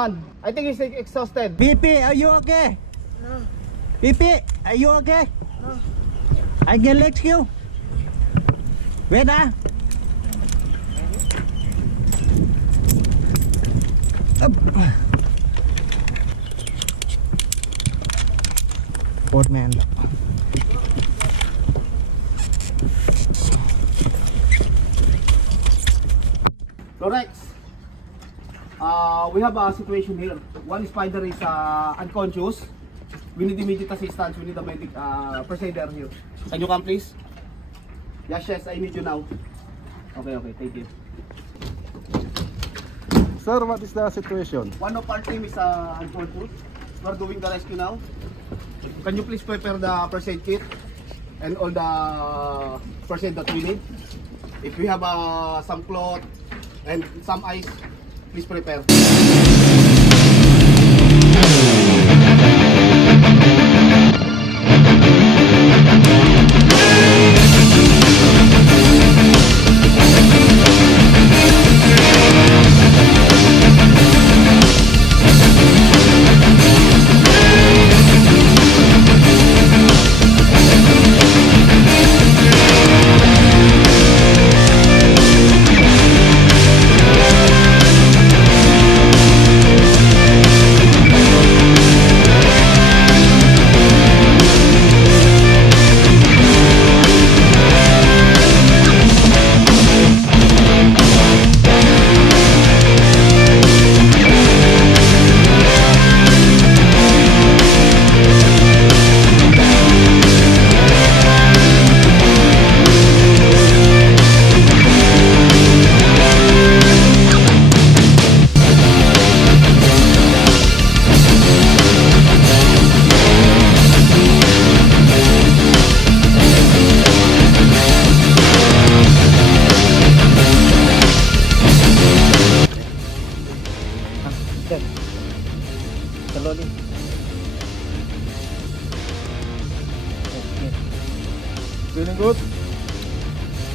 command. I think he's exhausted. BP, are you okay? No. BP, are you okay? No. I can rescue. Wait ah. Up. Poor man. Lorex, we have a situation here. One spider is unconscious. We need immediate assistance. We need a medic procedure here. Can you come please? Yes, yes, I need you now. Okay, okay, thank you. Sir, what is the situation? One of our team is unconscious. We're doing the rescue now. Can you please prepare the first aid kit and all the first aid that we need? If we have some cloth and some ice, please prepare. Slowly. Feeling good?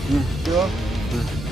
Yeah. Sure? Yeah.